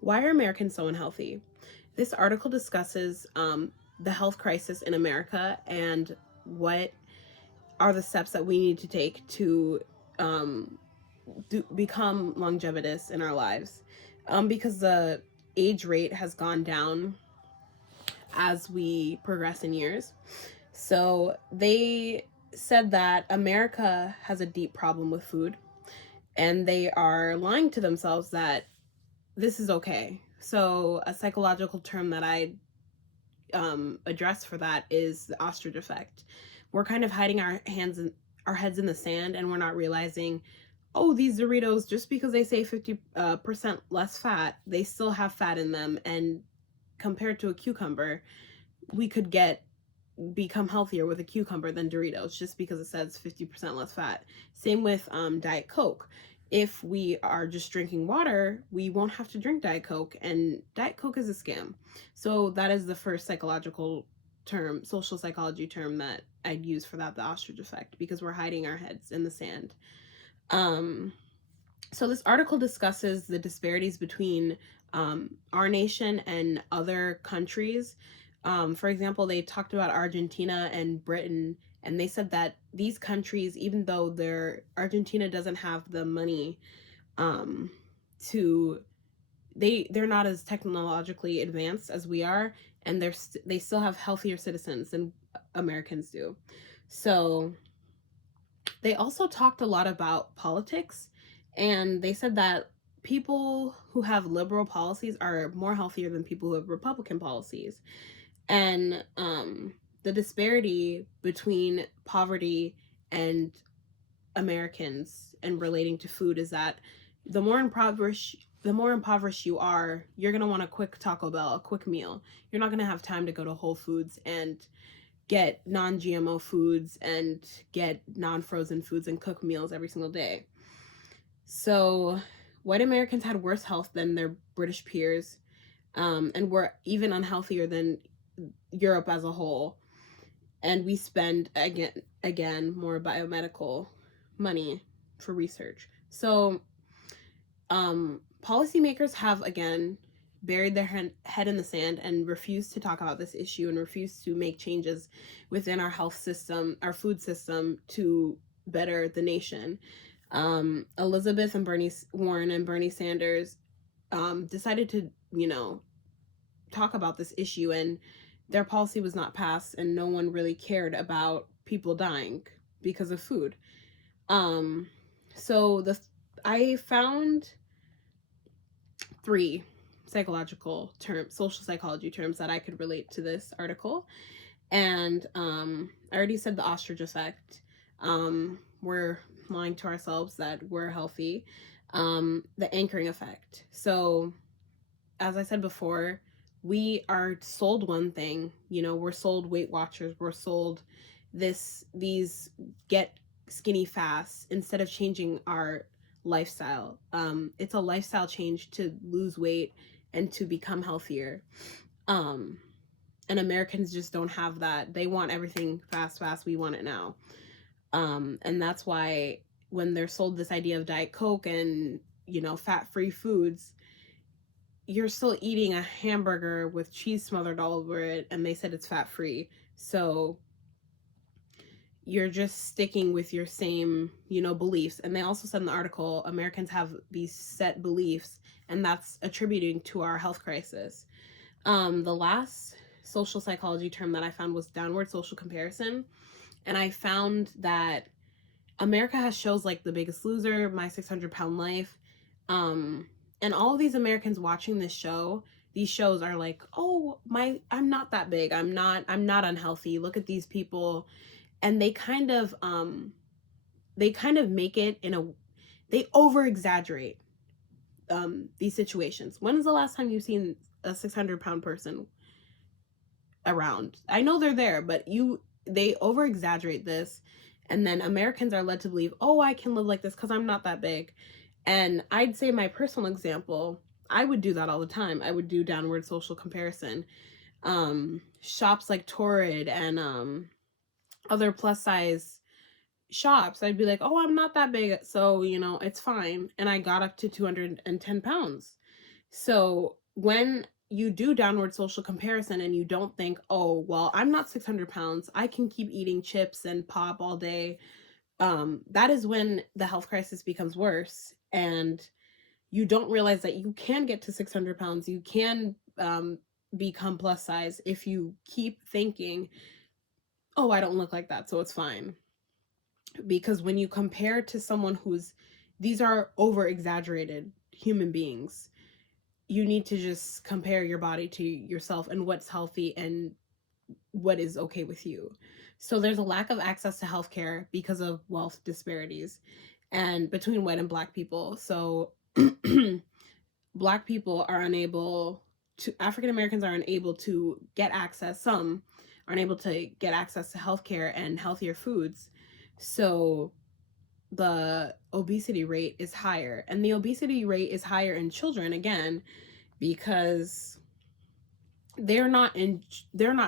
Why are Americans so unhealthy? This article discusses the health crisis in America and what are the steps that we need to take to um, become longevitous in our lives. Because the age rate has gone down as we progress in years. So they said that America has a deep problem with food, and they are lying to themselves that this is okay. So a psychological term that I address for that is the ostrich effect. We're kind of hiding our heads in the sand, and we're not realizing, oh, these Doritos, just because they say 50% less fat, they still have fat in them, and compared to a cucumber, we could become healthier with a cucumber than Doritos just because it says 50% less fat. Same with Diet Coke. If we are just drinking water, we won't have to drink Diet Coke, and Diet Coke is a scam. So that is the first psychological term, social psychology term that I'd use for that, the ostrich effect, because we're hiding our heads in the sand. Um, so this article discusses the disparities between our nation and other countries. For example, they talked about Argentina and Britain, and they said that these countries, even though Argentina doesn't have the money um, to, they're not as technologically advanced as we are, and they still have healthier citizens than Americans do. So they also talked a lot about politics, and they said that people who have liberal policies are more healthier than people who have Republican policies. And the disparity between poverty and Americans and relating to food is that the more impoverished you are, you're gonna want a quick Taco Bell, a quick meal. You're not gonna have time to go to Whole Foods and get non-GMO foods and get non-frozen foods and cook meals every single day. So white Americans had worse health than their British peers, and were even unhealthier than Europe as a whole. And we spend again more biomedical money for research. So policymakers have again buried their head in the sand and refused to talk about this issue and refused to make changes within our health system, our food system, to better the nation. Elizabeth and Bernie Warren and Bernie Sanders decided to, talk about this issue, and their policy was not passed, and no one really cared about people dying because of food. Um, so I found three social psychology terms that I could relate to this article. And I already said the ostrich effect. We're lying to ourselves that we're healthy. The anchoring effect. So, as I said before, we are sold one thing. We're sold Weight Watchers. We're sold these get skinny fast instead of changing our lifestyle. It's a lifestyle change to lose weight and to become healthier. Um, and Americans just don't have that. They want everything fast, fast. We want it now. And that's why when they're sold this idea of Diet Coke and, fat-free foods, you're still eating a hamburger with cheese smothered all over it, and they said it's fat-free. So you're just sticking with your same, beliefs. And they also said in the article, Americans have these set beliefs, and that's attributing to our health crisis. The last social psychology term that I found was downward social comparison. And I found that America has shows like The Biggest Loser, My 600-Pound Life. And all of these Americans watching these shows are like, oh, I'm not that big. I'm not unhealthy. Look at these people. And they kind of make it they over exaggerate these situations. When is the last time you've seen a 600-pound person around? I know they're there, but they over exaggerate this, and then Americans are led to believe, oh, I can live like this because I'm not that big. And I'd say my personal example, I would do that all the time. I would do downward social comparison. Shops like Torrid and other plus size shops, I'd be like, oh, I'm not that big, so it's fine. And I got up to 210 pounds So when you do downward social comparison and you don't think, oh, well, I'm not 600 pounds, I can keep eating chips and pop all day, that is when the health crisis becomes worse. And you don't realize that you can get to 600 pounds. You can become plus size if you keep thinking, oh, I don't look like that, so it's fine. Because when you compare to someone these are over exaggerated human beings, you need to just compare your body to yourself and what's healthy and what is okay with you. So there's a lack of access to healthcare because of wealth disparities and between white and black people. So black people are unable to, African Americans are unable to get access, some are unable to get access to healthcare and healthier foods. So the obesity rate is higher. And the obesity rate is higher in children, again, because they're not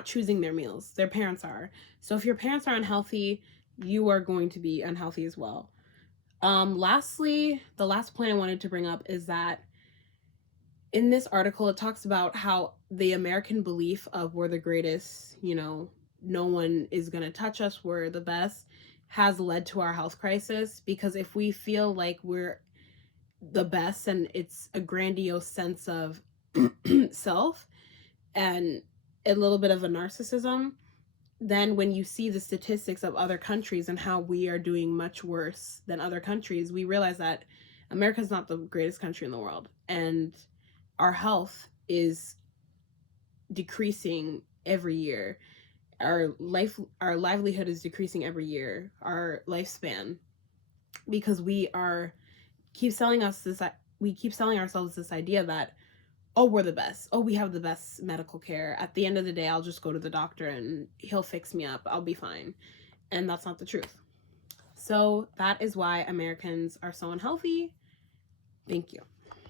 choosing their meals. Their parents are. So if your parents are unhealthy, you are going to be unhealthy as well. Lastly, the last point I wanted to bring up is that in this article, it talks about how the American belief of we're the greatest, no one is going to touch us, we're the best, has led to our health crisis. Because if we feel like we're the best and it's a grandiose sense of self and a little bit of a narcissism, then when you see the statistics of other countries and how we are doing much worse than other countries, we realize that America's not the greatest country in the world. And our health is decreasing every year. Our livelihood is decreasing every year, our lifespan, because we keep selling ourselves this idea that, oh, we're the best, oh, we have the best medical care, at the end of the day I'll just go to the doctor and he'll fix me up, I'll be fine. And that's not the truth. So that is why Americans are so unhealthy. Thank you.